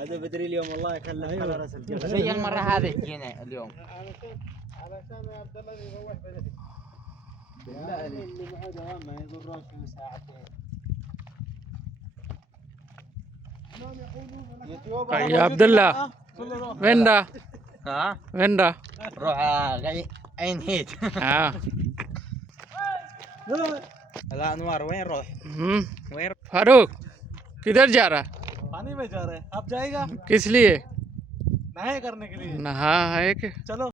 هذا بدري اليوم والله خلى على راس الجبل. زي المرة هذه جينا اليوم. علشان يا عبد الله يروح بدري. بالله اللي معه دوام ما يضروش في ساعتين. يا عبد الله وين ده؟ ها؟ وين ده؟ روح عين هيد. لا انوار वहीं रोह वहीं फारूक किधर जा रहा? पानी में जा रहे हैं। आप जाएगा? किस लिए? नहाए करने के लिए। नहा है कि चलो।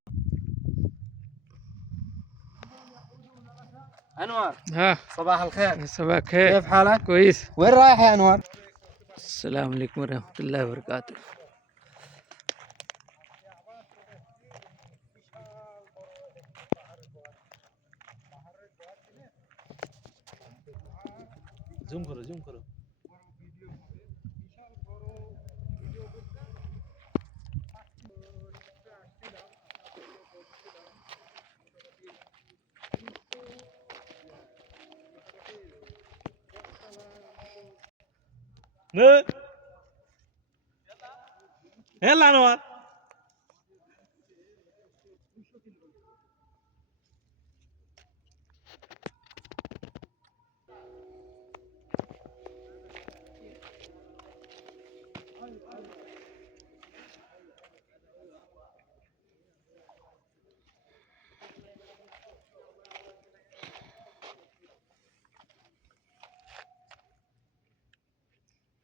انوار हाँ صباح الخير. صباح خير كيف حالك؟ كويس. وين رايح يا انوار؟ السلام عليكم ورحمة الله وبركاته. জুম করো জুম করো। يلا انوار.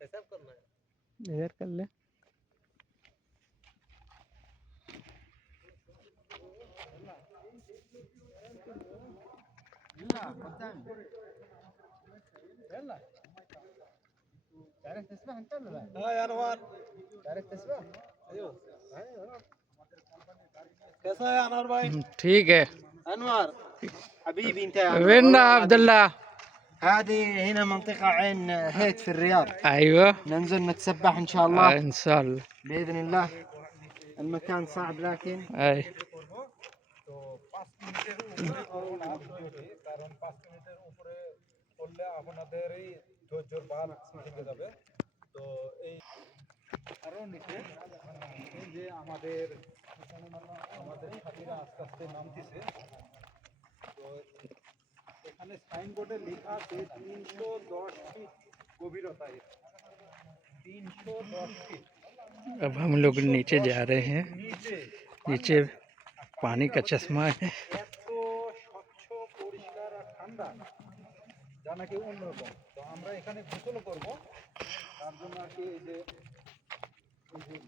पेशाब करना है इधर कर ले. يلا تعرف تسبح انت ولا لا؟ ها يا انوار تعرف تسبح؟ ايوه कैसा है انوار भाई؟ ठीक है. انوار حبيبي انت وين ده عبد الله؟ هذه هنا منطقة عين هيت في الرياض. ايوه ننزل نتسبح ان شاء الله ان شاء الله باذن الله. المكان صعب لكن اي তো 5 মিনিটের উপরে করব না ভিডিওটি, কারণ 5 মিনিটের উপরে করলে আপনাদেরই ধৈর্যের বাঁধ ভেঙে যাবে। তো এই কারণ এই যে আমাদের সাথীরা আস্তে আস্তে নামতেছে। তো এখানে সাইনবোর্ডে লেখা আছে 310 ফিট গভীরতায়, 310 ফিট अब हम लोग नीचे जा रहे हैं. নিচে। नीचे पानी का चश्मा है. এত স্বচ্ছ পরিষ্কার আর ঠান্ডা যা নাকি অন্যরকম। তো আমরা এখানে গোসল করব, তার জন্য আর কি এই যে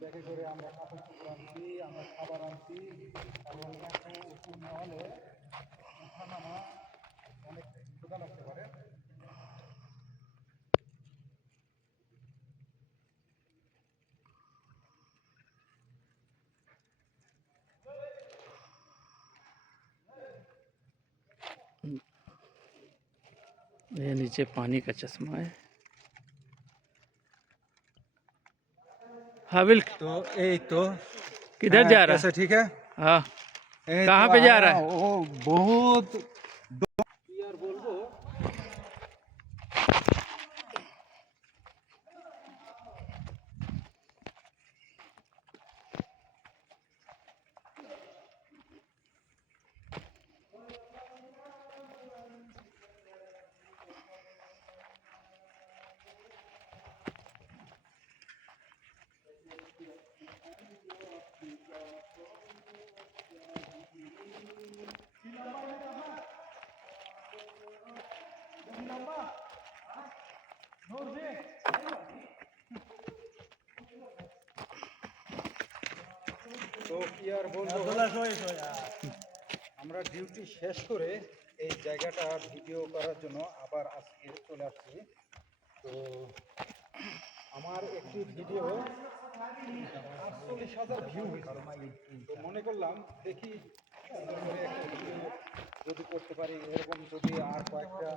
ব্যাগে করে আমরা কাপড় চোপড় আনছি, আমরা খাবার আনছি। কারণ এত উঁচু না হলে ওঠানামা অনেক ক্ষুধা লাগতে পারে। ये नीचे पानी का चश्मा है. हाबिल तो এই তো किधर जा रहा कैसा है? ठीक है? हाँ এই कहाँ তো पे जा रहा है? ও বহুত কি আর বলবো। তো কি আর বলবো, আমরা ডিউটি শেষ করে এই জায়গাটা ভিডিও করার জন্য আবার আজকে চলে আসছি। তো আমার একটি ভিডিও 48,000 ভিউ হয়েছে। তো মনে করলাম দেখি সুন্দর করে একটা ভিডিও যদি করতে পারি, এরকম যদি আর কয়েকটা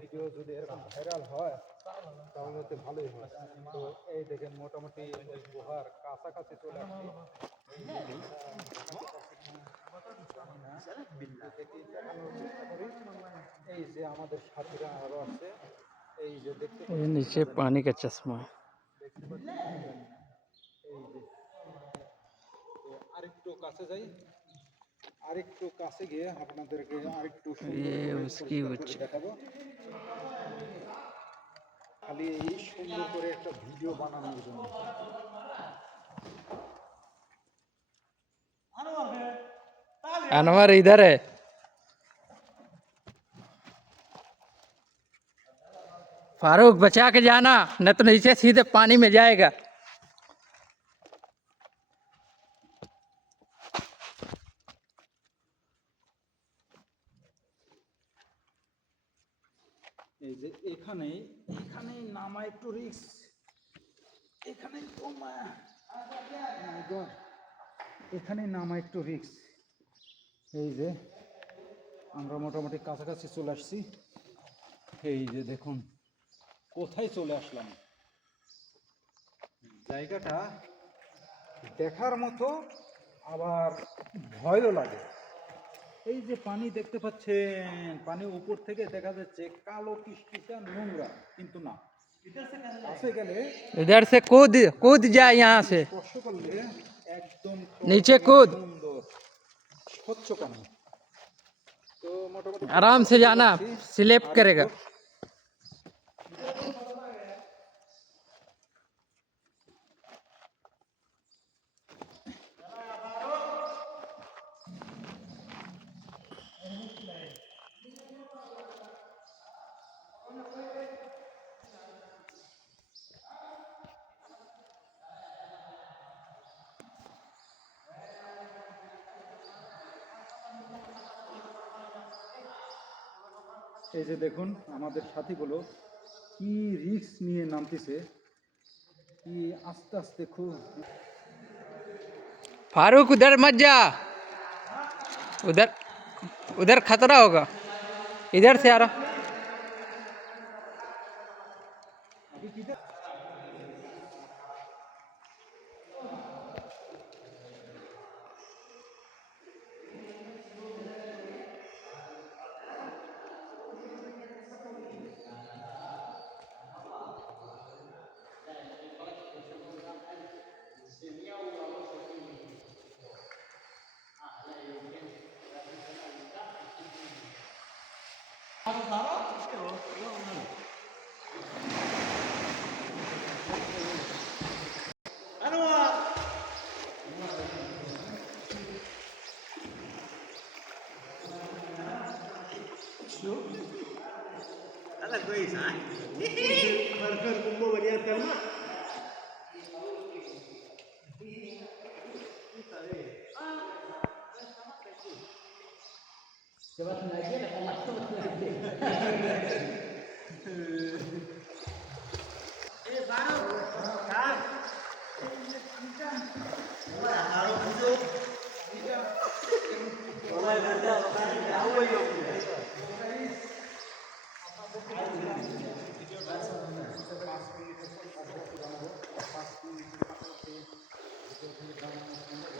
ভিডিও যদি এরকম ভাইরাল হয় তাহলে তো ভালোই হয়। তো এই দেখেন মোটামুটি ওই গুহার কাছাকাছি চলে আসছি। এই যে আমাদের সাথীরা আরো আছে, এই যে দেখতে ये नीचे पानी का चश्मा है. দেখতে পাচ্ছেন, কাছে যাই, আরেকটু কাছে গিয়ে আপনাদেরকে আরেকটু ये সুন্দর করে उसकी পরিষ্কার করে उच দেখাবো। খালি এই সুন্দর করে একটা ভিডিও বানানোর জন্য। अनवर इधर है। फारूक बचा के जाना, न तो नीचे सीधे पानी में जाएगा। এই যে এখানেই এখানেই নামা একটু রিস্ক, এখানেই তো my God, এখানেই নামা একটু রিস্ক। এই যে আমরা মোটামুটি কাছাকাছি চলে আসছি। এই যে দেখুন কোথায় চলে আসলাম। জায়গাটা দেখার মতো, আবার ভয়ও লাগে। এই যে পানি দেখতে পাচ্ছেন, পানি উপর থেকে দেখা যাচ্ছে কালো কিসকিসা নোংরা, কিন্তু না, কাছে গেলে इधर से कूद कूद जाए यहाँ से, স্পর্শ করলে একদম नीचे টলটলে कूद, সুন্দর স্বচ্ছ পানি। তো মোটামুটি आराम से जाना, स्लिप আর करेगा। একটু এই যে দেখুন আমাদের সাথীগুলো কি রিস্ক নিয়ে নামতেছে, কি আস্তে আস্তে খুব। फारूक उधर मत जा, उधर उधर खतरा होगा, इधर से आ रहा।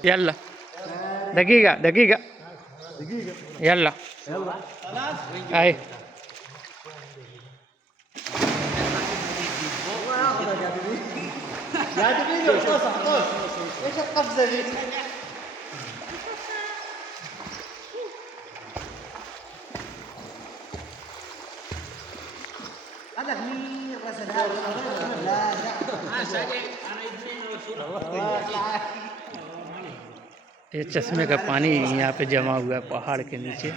يلا دقيقة دقيقة يلا اي ايش القفزه دي؟ هذا في راس الهلال. لا ये चश्मे का पानी यहाँ पे जमा हुआ है पहाड़ के नीचे।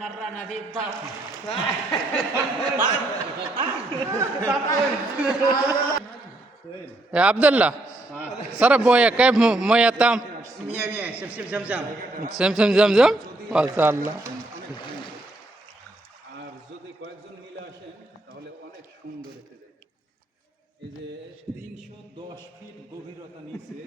مره نظيف طاف يا عبد الله صرف مويه كيف مويه تام 100 شوف زمزم سمسم زمزم ما شاء الله। আর যদি কয়েকজন মিলে আসেন তাহলে অনেক সুন্দর একটা জায়গা। এই যে 310 ফিট গভীরতা নিচে